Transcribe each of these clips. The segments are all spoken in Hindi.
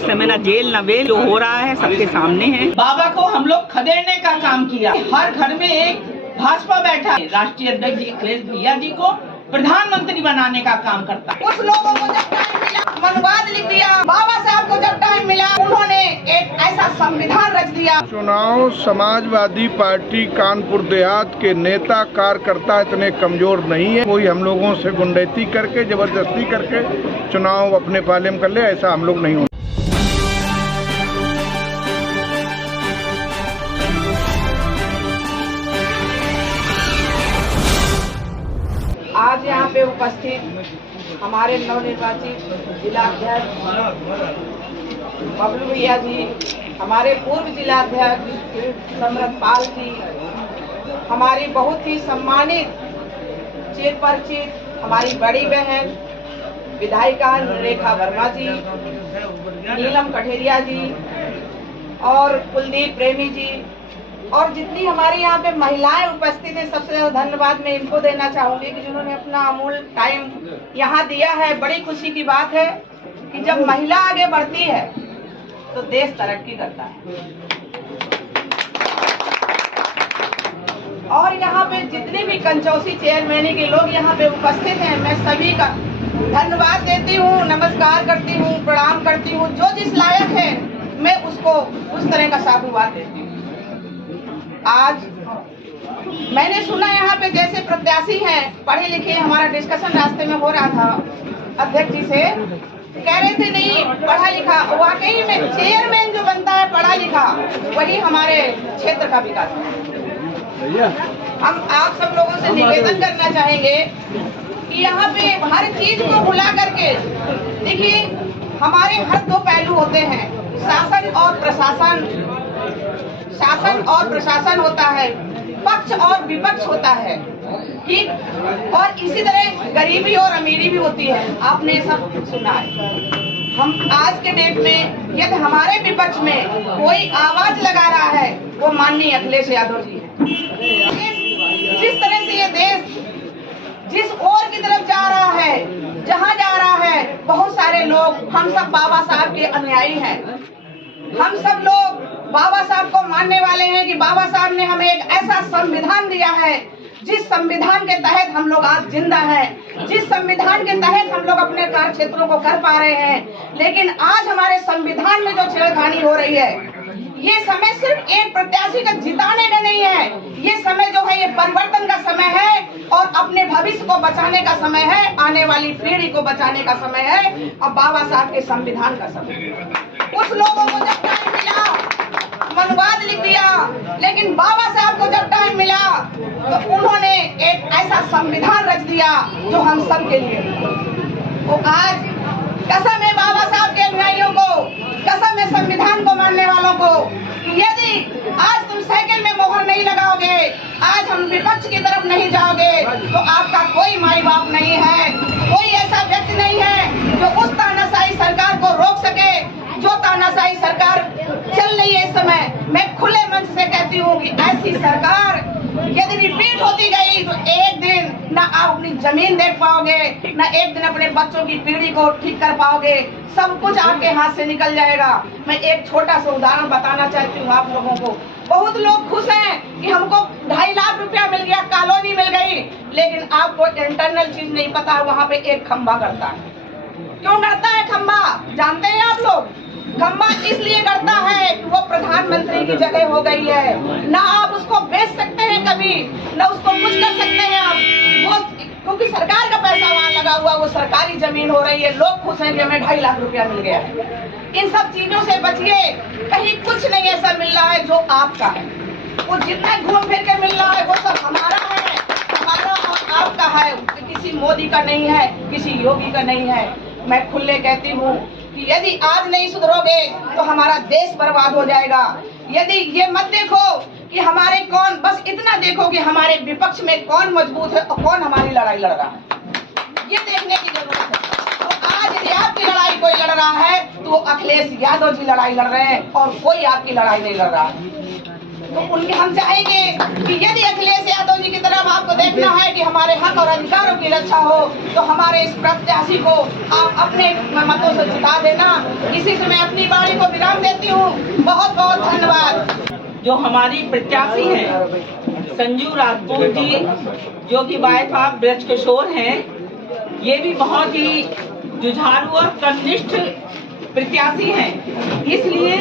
इस समय ना जेल ना वेल, जो हो रहा है सबके सामने है। बाबा को हम लोग खदेड़ने का काम किया। हर घर में एक भाजपा बैठा है। राष्ट्रीय अध्यक्ष जी अखिलेश भैया जी को प्रधानमंत्री बनाने का काम करता है। उस लोगों को जब टाइम मिला, मनवाद लिख दिया। बाबा साहब को जब टाइम मिला, उन्होंने एक ऐसा संविधान रच दिया। चुनाव समाजवादी पार्टी कानपुर देहात के नेता कार्यकर्ता इतने कमजोर नहीं है, कोई हम लोगों से गुंडैती करके जबरदस्ती करके चुनाव अपने पाले में कर ले, ऐसा हम लोग नहीं होना। आज यहाँ पे उपस्थित हमारे नवनिर्वाचित जिलाध्यक्ष बबलू भैया जी, हमारे पूर्व जिलाध्यक्ष सम्रतपाल जी, हमारी बहुत ही सम्मानित चिरपरिचित हमारी बड़ी बहन विधायिका रेखा वर्मा जी, नीलम कठेरिया जी और कुलदीप प्रेमी जी, और जितनी हमारे यहाँ पे महिलाएं उपस्थित हैं, सबसे ज्यादा धन्यवाद मैं इनको देना चाहूंगी कि जिन्होंने अपना अमूल्य टाइम यहाँ दिया है। बड़ी खुशी की बात है कि जब महिला आगे बढ़ती है तो देश तरक्की करता है। और यहाँ पे जितने भी कंचौसी चेयरमैन के लोग यहाँ पे उपस्थित हैं, मैं सभी का धन्यवाद देती हूँ, नमस्कार करती हूँ, प्रणाम करती हूँ। जो जिस लायक है मैं उसको उस तरह का साधुवाद देती हूँ। आज मैंने सुना यहाँ पे जैसे प्रत्याशी हैं पढ़े लिखे, हमारा डिस्कशन रास्ते में हो रहा था अध्यक्ष जी से, कह रहे थे नहीं पढ़ा लिखा। वाकई में चेयरमैन जो बनता है पढ़ा लिखा, वही हमारे क्षेत्र का विकास है। हम आप सब लोगों से निवेदन करना चाहेंगे कि यहाँ पे हर चीज को भुला करके देखिए, हमारे हर दो पहलू होते हैं, शासन और प्रशासन। शासन और प्रशासन होता है, पक्ष और विपक्ष होता है, ठीक। और इसी तरह गरीबी और अमीरी भी होती है। आपने सब सुना है। हम आज के डेट में यदि हमारे विपक्ष में कोई आवाज लगा रहा है वो माननीय अखिलेश यादव जी है। जिस तरह से ये देश जिस ओर की तरफ जा रहा है, जहाँ जा रहा है, बहुत सारे लोग, हम सब बाबा साहब के अनुयायी हैं। हम सब लोग बाबा साहब को मानने वाले हैं कि बाबा साहब ने हमें एक ऐसा संविधान दिया है जिस संविधान के तहत हम लोग आज जिंदा हैं, जिस संविधान के तहत हम लोग अपने कार्य क्षेत्रों को कर पा रहे हैं। लेकिन आज हमारे संविधान में जो छेड़खानी हो रही है, ये समय सिर्फ एक प्रत्याशी का जिताने का नहीं है, ये समय जो है ये परिवर्तन का समय है और अपने भविष्य को बचाने का समय है, आने वाली पीढ़ी को बचाने का समय है और बाबा साहब के संविधान का समय है। उस लोगों को जब टाइम मिला, मनवाद लिख दिया, लेकिन बाबा साहब को जब टाइम मिला तो उन्होंने एक ऐसा संविधान रच दिया जो हम सब के लिए। वो आज कसम है बाबा साहब के अनुयायियों को, कसम है संविधान को मानने वालों को, यदि आज तुम साइकिल में मोहर नहीं लगाओगे, आज हम विपक्ष की तरफ नहीं जाओगे, तो आपका कोई माई बाप नहीं है, कोई ऐसा व्यक्ति नहीं है जो उस तानाशाही सरकार को रोक सके जो तानाशाही सरकार चल रही है इस समय। मैं खुले मंच से कहती हूँ कि ऐसी सरकार यदि रिपीट होती गई तो एक दिन ना आप अपनी जमीन देख पाओगे, ना एक दिन अपने बच्चों की पीढ़ी को ठीक कर पाओगे, सब कुछ आपके हाथ से निकल जाएगा। मैं एक छोटा सा उदाहरण बताना चाहती हूँ आप लोगों को। बहुत लोग खुश हैं कि हमको 2.5 लाख रुपया मिल गया, कॉलोनी मिल गई, लेकिन आपको इंटरनल चीज नहीं पता, वहाँ पे एक खंबा करता है। क्यों करता है खंबा, जानते हैं आप लोग? खंबा इसलिए करता है कि वो प्रधानमंत्री की जगह हो गई है, ना आप उसको बेच सकते हैं कभी, ना उसको कुछ कर सकते हैं आप, वो क्योंकि सरकार का पैसा वहाँ लगा हुआ, वो सरकारी जमीन हो रही है। लोग खुश हैं कि हमें 2.5 लाख रुपया मिल गया है। इन सब चीजों से बचिए, कहीं कुछ नहीं ऐसा मिल रहा है जो आपका है। वो जितना घूम फिर के मिल रहा है वो सब हमारा है, हमारा और आपका है, किसी मोदी का नहीं है, किसी योगी का नहीं है। मैं खुले कहती हूँ कि यदि आज नहीं सुधरोगे तो हमारा देश बर्बाद हो जाएगा। यदि ये मत देखो कि हमारे कौन, बस इतना देखो कि हमारे विपक्ष में कौन मजबूत है और कौन हमारी लड़ाई लड़ रहा है, ये देखने की जरूरत है। तो आज यदि आपकी लड़ाई कोई लड़ रहा है तो अखिलेश यादव जी लड़ाई लड़ रहे हैं और कोई आपकी लड़ाई नहीं लड़ रहा है। तो उनके हम चाहेंगे कि यदि अखिलेश यादव जी की तरफ आपको देखना है कि हमारे हक और अधिकारों की रक्षा हो तो हमारे इस प्रत्याशी को आप अपने मतों से जिता देना। इसी से मैं अपनी वाणी को विराम देती हूँ। बहुत बहुत धन्यवाद। जो हमारी प्रत्याशी हैं संजू राजपूत जी, जो कि वाइफ ऑफ ब्रज किशोर हैं, ये भी बहुत ही जुझारू और कनिष्ठ प्रत्याशी हैं, इसलिए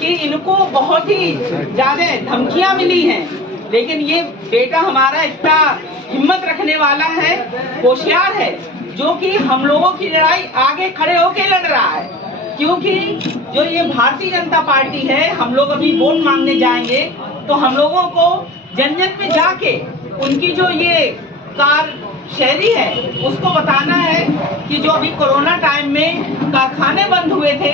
कि इनको बहुत ही ज्यादा धमकियां मिली हैं। लेकिन ये बेटा हमारा इतना हिम्मत रखने वाला है, होशियार है, जो कि हम लोगों की लड़ाई आगे खड़े होके लड़ रहा है। क्योंकि जो ये भारतीय जनता पार्टी है, हम लोग अभी वोट मांगने जाएंगे तो हम लोगों को जन जन में जाके उनकी जो ये कार्यशैली है उसको बताना है कि जो अभी कोरोना टाइम में कारखाने बंद हुए थे,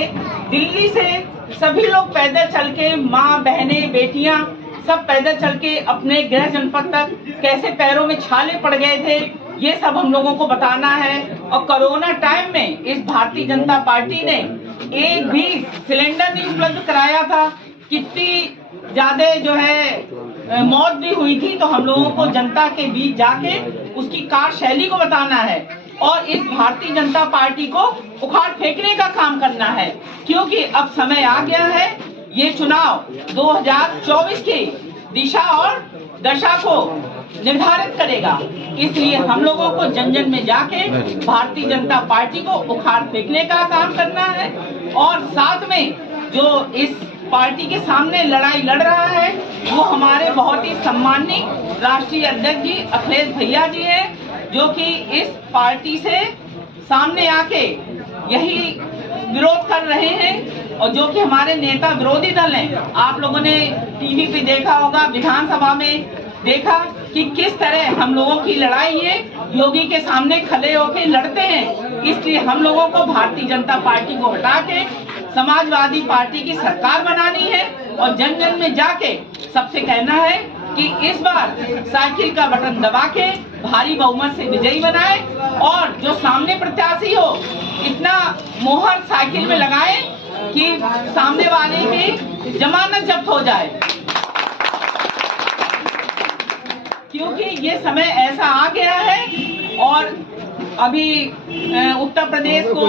दिल्ली से सभी लोग पैदल चल के, माँ बहनें बेटियां सब पैदल चल के अपने गृह जनपद तक कैसे पैरों में छाले पड़ गए थे, ये सब हम लोगों को बताना है। और कोरोना टाइम में इस भारतीय जनता पार्टी ने एक भी सिलेंडर नहीं उपलब्ध कराया था, कितनी ज्यादा जो है मौत भी हुई थी। तो हम लोगों को जनता के बीच जाके उसकी कार्यशैली को बताना है और इस भारतीय जनता पार्टी को उखाड़ फेंकने का काम करना है। क्योंकि अब समय आ गया है, ये चुनाव 2024 की दिशा और दशा को निर्धारित करेगा। इसलिए हम लोगों को जन जन में जाके भारतीय जनता पार्टी को उखाड़ फेंकने का काम करना है। और साथ में जो इस पार्टी के सामने लड़ाई लड़ रहा है वो हमारे बहुत ही सम्मानीय राष्ट्रीय अध्यक्ष जी अखिलेश भैया जी हैं, जो कि इस पार्टी से सामने आके यही विरोध कर रहे हैं। और जो कि हमारे नेता विरोधी दल हैं, आप लोगों ने टीवी पे देखा होगा, विधानसभा में देखा कि किस तरह हम लोगों की लड़ाई ये योगी के सामने खड़े होकर लड़ते हैं। इसलिए हम लोगों को भारतीय जनता पार्टी को हटा के समाजवादी पार्टी की सरकार बनानी है और जन जन में जाके सबसे कहना है कि इस बार साइकिल का बटन दबा के भारी बहुमत से विजयी बनाए और जो सामने प्रत्याशी हो इतना मोहर साइकिल में लगाए कि सामने वाले की जमानत जब्त हो जाए। क्योंकि ये समय ऐसा आ गया है और अभी उत्तर प्रदेश को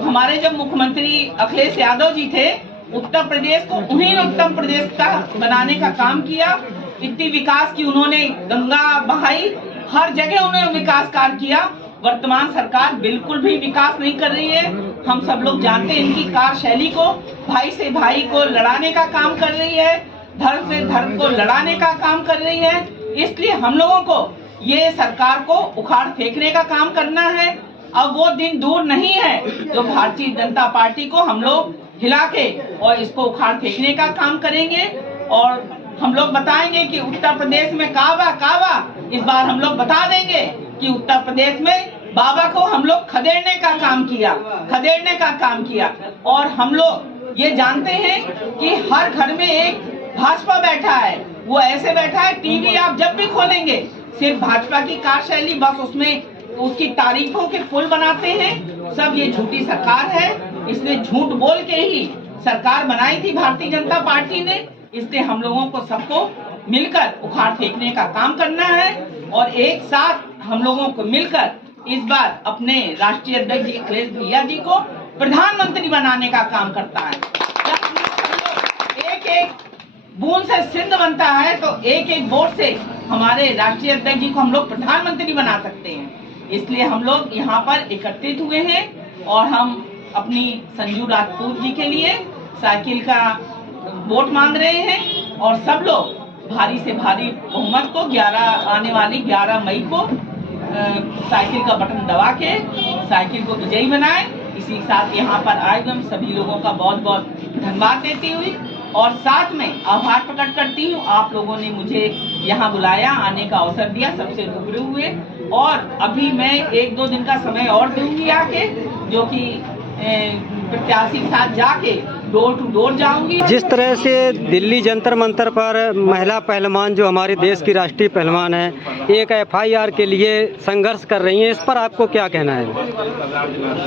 हमारे जब मुख्यमंत्री अखिलेश यादव जी थे, उत्तर प्रदेश को उन्हीं ने उत्तर प्रदेश का बनाने का काम किया। इतनी विकास की उन्होंने गंगा बहाई, हर जगह उन्होंने विकास कार्य किया। वर्तमान सरकार बिल्कुल भी विकास नहीं कर रही है। हम सब लोग जानते हैं इनकी कार्यशैली को, भाई से भाई को लड़ाने का काम कर रही है, धर्म से धर्म को लड़ाने का काम कर रही है। इसलिए हम लोगों को ये सरकार को उखाड़ फेंकने का काम करना है। अब वो दिन दूर नहीं है जो भारतीय जनता पार्टी को हम लोग हिला के और इसको उखाड़ फेंकने का काम करेंगे। और हम लोग बताएंगे कि उत्तर प्रदेश में काबा काबा, इस बार हम लोग बता देंगे कि उत्तर प्रदेश में बाबा को हम लोग खदेड़ने का काम किया। और हम लोग ये जानते हैं कि हर घर में एक भाजपा बैठा है, वो ऐसे बैठा है टीवी आप जब भी खोलेंगे सिर्फ भाजपा की कार्यशैली, बस उसमें उसकी तारीफों के पुल बनाते हैं। सब ये झूठी सरकार है, इसलिए झूठ बोल के ही सरकार बनाई थी भारतीय जनता पार्टी ने। इसलिए हम लोगों को सबको मिलकर उखाड़ फेंकने का काम करना है और एक साथ हम लोगों को मिलकर इस बार अपने राष्ट्रीय अध्यक्ष जी अखिलेश भैया जी को प्रधानमंत्री बनाने का काम करता है। एक एक बूंद से सिंध बनता है तो एक एक वोट से हमारे राष्ट्रीय अध्यक्ष जी को हम लोग प्रधानमंत्री बना सकते हैं। इसलिए हम लोग यहाँ पर एकत्रित हुए हैं और हम अपनी संजू राजपूत जी के लिए साइकिल का वोट मांग रहे हैं। और सब लोग भारी से भारी बहुमत को आने वाली 11 मई को साइकिल का बटन दबा के साइकिल को विजयी बनाए। इसी के साथ यहाँ पर आए हुए सभी लोगों का बहुत बहुत धन्यवाद देती हुई और साथ में आभार प्रकट करती हूँ, आप लोगों ने मुझे यहाँ बुलाया, आने का अवसर दिया, सबसे रूबरू हुए। और अभी मैं 1-2 दिन का समय और दूंगी आके, जो कि प्रत्याशी के साथ जाके डोर टू डोर जाऊंगी। जिस तरह से दिल्ली जंतर मंतर पर महिला पहलवान जो हमारे देश की राष्ट्रीय पहलवान है एक एफआईआर के लिए संघर्ष कर रही हैं, इस पर आपको क्या कहना है?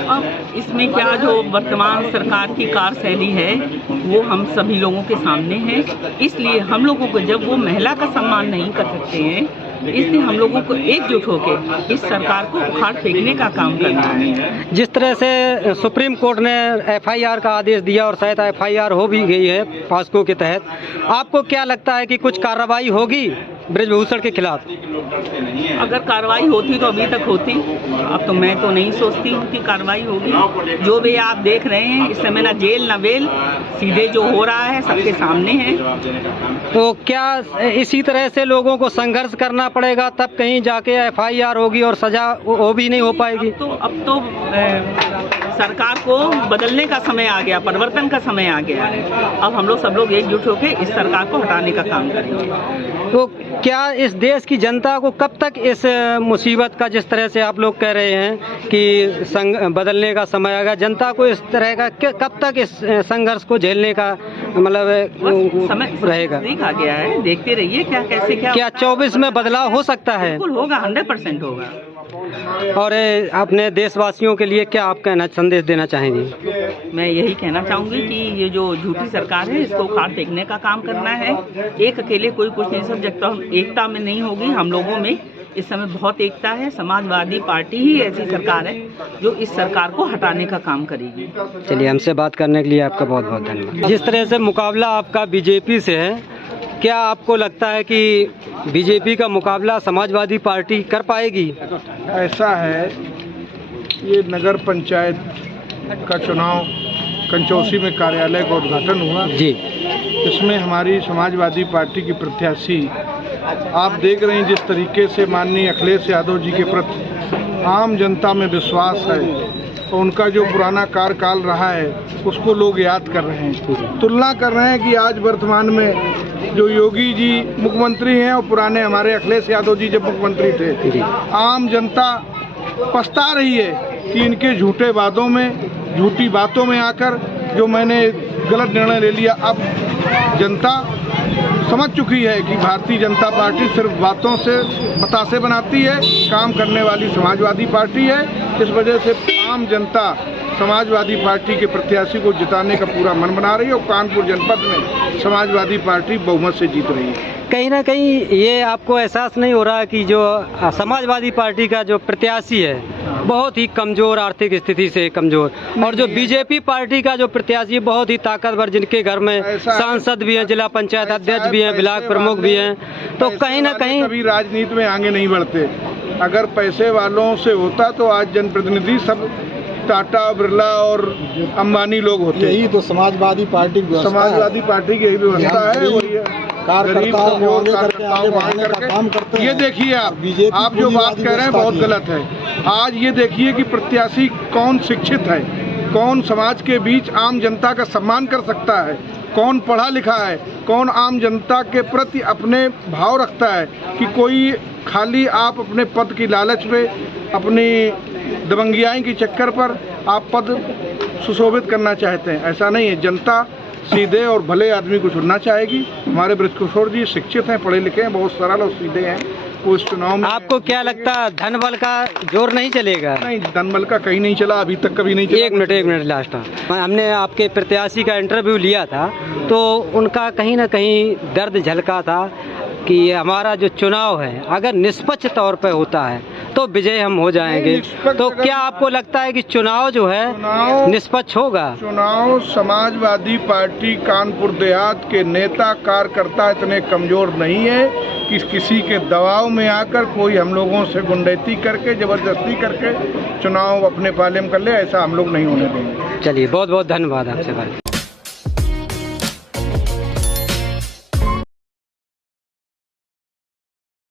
अब इसमें क्या, जो वर्तमान सरकार की कार्यशैली है वो हम सभी लोगों के सामने है, इसलिए हम लोगों को जब वो महिला का सम्मान नहीं कर सकते हैं, इसलिए हम लोगों को एकजुट होकर इस सरकार को उखाड़ फेंकने का काम करना है। जिस तरह से सुप्रीम कोर्ट ने एफआईआर का आदेश दिया और शायद एफआईआर हो भी गई है पॉस्को के तहत, आपको क्या लगता है कि कुछ कार्रवाई होगी ब्रजभूषण के खिलाफ? अगर कार्रवाई होती तो अभी तक होती, अब तो मैं तो नहीं सोचती हूँ कि कार्रवाई होगी। जो भी आप देख रहे हैं इस समय ना जेल ना बेल, सीधे जो हो रहा है सबके सामने है। तो क्या इसी तरह से लोगों को संघर्ष करना पड़ेगा तब कहीं जाके एफआईआर होगी और सजा वो भी नहीं हो पाएगी? अब तो सरकार को बदलने का समय आ गया, परिवर्तन का समय आ गया है। अब हम लोग सब लोग एकजुट होकर इस सरकार को हटाने का काम करेंगे। तो क्या इस देश की जनता को कब तक इस मुसीबत का, जिस तरह से आप लोग कह रहे हैं कि बदलने का समय आएगा, जनता को इस तरह का कब तक इस संघर्ष को झेलने का मतलब समय रहेगा? आ गया है, देखते रहिए क्या कैसे क्या 24 में बदलाव हो सकता है? बिल्कुल होगा, 100% होगा। और अपने देशवासियों के लिए क्या आप कहना, संदेश देना चाहेंगे? मैं यही कहना चाहूँगी कि ये जो झूठी सरकार है इसको उखाड़ फेंकने का काम करना है। एक अकेले कोई कुछ नहीं कर सकता, एकता में नहीं होगी। हम लोगों में इस समय बहुत एकता है। समाजवादी पार्टी ही ऐसी सरकार है जो इस सरकार को हटाने का काम करेगी। चलिए, हमसे बात करने के लिए आपका बहुत बहुत धन्यवाद। जिस तरह से मुकाबला आपका बीजेपी से है, क्या आपको लगता है कि बीजेपी का मुकाबला समाजवादी पार्टी कर पाएगी? ऐसा है, ये नगर पंचायत का चुनाव कंचौसी में कार्यालय का उद्घाटन हुआ जी। इसमें हमारी समाजवादी पार्टी की प्रत्याशी, आप देख रहे हैं जिस तरीके से माननीय अखिलेश यादव जी के प्रति आम जनता में विश्वास है, तो उनका जो पुराना कार्यकाल रहा है उसको लोग याद कर रहे हैं, तुलना कर रहे हैं कि आज वर्तमान में जो योगी जी मुख्यमंत्री हैं और पुराने हमारे अखिलेश यादव जी जब मुख्यमंत्री थे, आम जनता पछता रही है कि इनके झूठे वादों में, झूठी बातों में आकर जो मैंने गलत निर्णय ले लिया। अब जनता समझ चुकी है कि भारतीय जनता पार्टी सिर्फ बातों से बतासे बनाती है, काम करने वाली समाजवादी पार्टी है। इस वजह से आम जनता समाजवादी पार्टी के प्रत्याशी को जिताने का पूरा मन बना रही है और कानपुर जनपद में समाजवादी पार्टी बहुमत से जीत रही है। कहीं ना कहीं ये आपको एहसास नहीं हो रहा कि जो समाजवादी पार्टी का जो प्रत्याशी है बहुत ही कमज़ोर, आर्थिक स्थिति से कमज़ोर, और जो बीजेपी पार्टी का जो प्रत्याशी बहुत ही ताकतवर, जिनके घर में सांसद भी हैं, जिला पंचायत अध्यक्ष भी हैं, ब्लॉक प्रमुख भी हैं, तो कहीं ना कहीं कभी राजनीति में आगे नहीं बढ़ते। अगर पैसे वालों से होता तो आज जनप्रतिनिधि सब टाटा, बिरला और अंबानी लोग होते। यही तो समाजवादी पार्टी की यही व्यवस्था है। वही कार्यकर्ताओं को आगे करके काम करते हैं। ये देखिए, आप जो बात कह रहे हैं बहुत गलत है। आज ये देखिए कि प्रत्याशी कौन शिक्षित है, कौन समाज के बीच आम जनता का सम्मान कर सकता है, कौन पढ़ा लिखा है, कौन आम जनता के प्रति अपने भाव रखता है, कि कोई खाली आप अपने पद की लालच में, अपनी दबंगियाई के चक्कर पर आप पद सुशोभित करना चाहते हैं। ऐसा नहीं है। जनता सीधे और भले आदमी को चुनना चाहेगी। हमारे बृजकिशोर जी शिक्षित हैं, पढ़े लिखे हैं, बहुत सरल और सीधे हैं। वो इस चुनाव में, आपको क्या लगता है धन बल का जोर नहीं चलेगा? नहीं, धन बल का कहीं नहीं चला, अभी तक कभी नहीं चला। एक मिनट लास्ट, हमने आपके प्रत्याशी का इंटरव्यू लिया था तो उनका कहीं ना कहीं दर्द झलका था कि हमारा जो चुनाव है अगर निष्पक्ष तौर पर होता है तो विजय हम हो जाएंगे। तो क्या आपको लगता है कि चुनाव जो है निष्पक्ष होगा? चुनाव समाजवादी पार्टी कानपुर देहात के नेता कार्यकर्ता इतने कमजोर नहीं है कि किसी के दबाव में आकर कोई हम लोगों से गुंडैती करके, जबरदस्ती करके चुनाव अपने पाले में कर ले। ऐसा हम लोग नहीं होने देंगे। चलिए, बहुत बहुत धन्यवाद आपसे बात।